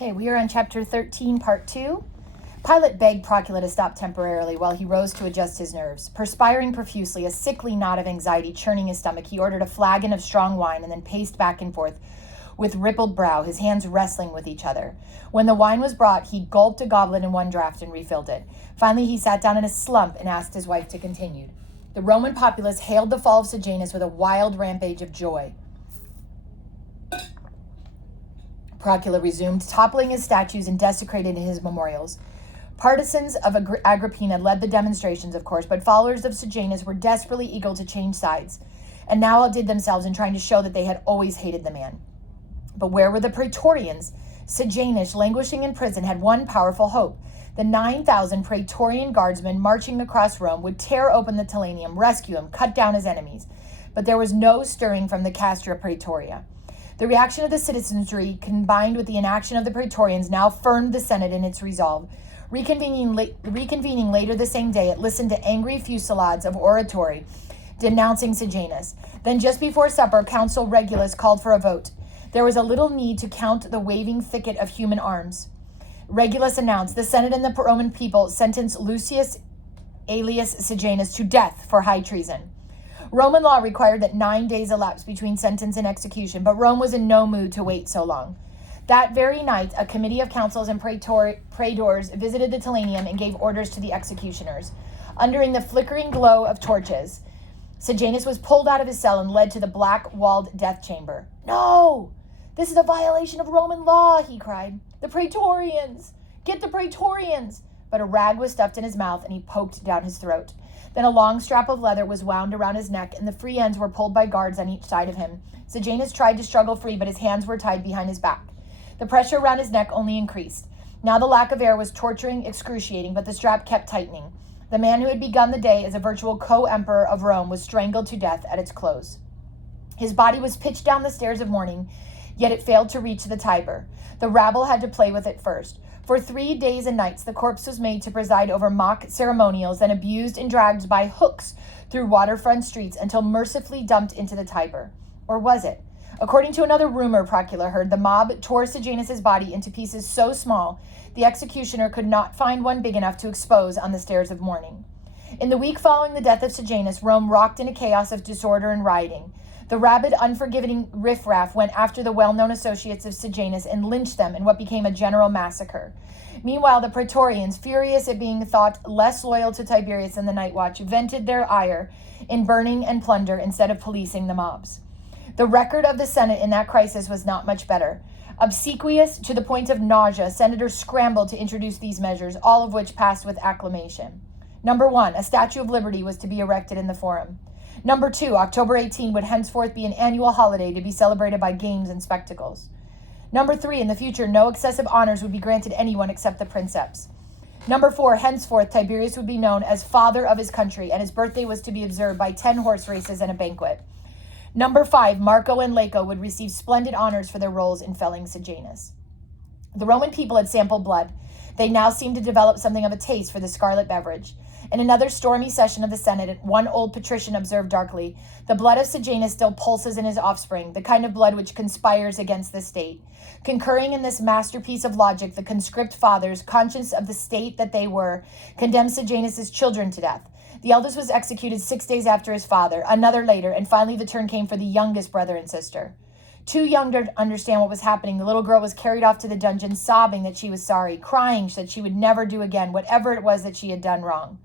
Okay, we are on chapter 13, part 2. Pilate begged Procula to stop temporarily while he rose to adjust his nerves. Perspiring profusely, a sickly knot of anxiety churning his stomach, he ordered a flagon of strong wine and then paced back and forth with rippled brow, his hands wrestling with each other. When the wine was brought, he gulped a goblet in one draught and refilled it. Finally, he sat down in a slump and asked his wife to continue. The Roman populace hailed the fall of Sejanus with a wild rampage of joy. Procula resumed, toppling his statues and desecrating his memorials. Partisans of Agrippina led the demonstrations, of course, but followers of Sejanus were desperately eager to change sides, and now outdid themselves in trying to show that they had always hated the man. But where were the Praetorians? Sejanus, languishing in prison, had one powerful hope. The 9,000 Praetorian guardsmen marching across Rome would tear open the Tullianum, rescue him, cut down his enemies. But there was no stirring from the Castra Praetoria. The reaction of the citizenry, combined with the inaction of the Praetorians, now firmed the Senate in its resolve. Reconvening later the same day, it listened to angry fusillades of oratory denouncing Sejanus. Then just before supper, Consul Regulus called for a vote. There was a little need to count the waving thicket of human arms. Regulus announced, the Senate and the Roman people sentenced Lucius Aelius Sejanus to death for high treason. Roman law required that 9 days elapse between sentence and execution, but Rome was in no mood to wait so long. That very night, a committee of consuls and praetors visited the Tullianum and gave orders to the executioners. Under the flickering glow of torches, Sejanus was pulled out of his cell and led to the black-walled death chamber. "No! This is a violation of Roman law," he cried. "The Praetorians! Get the Praetorians!" But a rag was stuffed in his mouth and he poked down his throat. Then a long strap of leather was wound around his neck, and the free ends were pulled by guards on each side of him. Sejanus tried to struggle free, but his hands were tied behind his back. The pressure around his neck only increased. Now the lack of air was torturing, excruciating, but the strap kept tightening. The man who had begun the day as a virtual co-emperor of Rome was strangled to death at its close. His body was pitched down the stairs of mourning, yet it failed to reach the Tiber. The rabble had to play with it first. For 3 days and nights, the corpse was made to preside over mock ceremonials, then abused and dragged by hooks through waterfront streets until mercifully dumped into the Tiber. Or was it? According to another rumor Procula heard, the mob tore Sejanus' body into pieces so small the executioner could not find one big enough to expose on the stairs of mourning. In the week following the death of Sejanus, Rome rocked in a chaos of disorder and rioting. The rabid, unforgiving riffraff went after the well-known associates of Sejanus and lynched them in what became a general massacre. Meanwhile, the Praetorians, furious at being thought less loyal to Tiberius than the Night Watch, vented their ire in burning and plunder instead of policing the mobs. The record of the Senate in that crisis was not much better. Obsequious to the point of nausea, senators scrambled to introduce these measures, all of which passed with acclamation. Number 1, a Statue of Liberty was to be erected in the Forum. Number 2, October 18 would henceforth be an annual holiday to be celebrated by games and spectacles. Number 3, in the future, no excessive honors would be granted anyone except the princeps. Number 4, henceforth, Tiberius would be known as father of his country, and his birthday was to be observed by 10 horse races and a banquet. Number 5, Marco and Laco would receive splendid honors for their roles in felling Sejanus. The Roman people had sampled blood. They now seemed to develop something of a taste for the scarlet beverage. In another stormy session of the Senate, one old patrician observed darkly, "The blood of Sejanus still pulses in his offspring, the kind of blood which conspires against the state." Concurring in this masterpiece of logic, the conscript fathers, conscious of the state that they were, condemned Sejanus' children to death. The eldest was executed 6 days after his father, another later, and finally the turn came for the youngest brother and sister. Too young to understand what was happening, the little girl was carried off to the dungeon, sobbing that she was sorry, crying that she would never do again whatever it was that she had done wrong.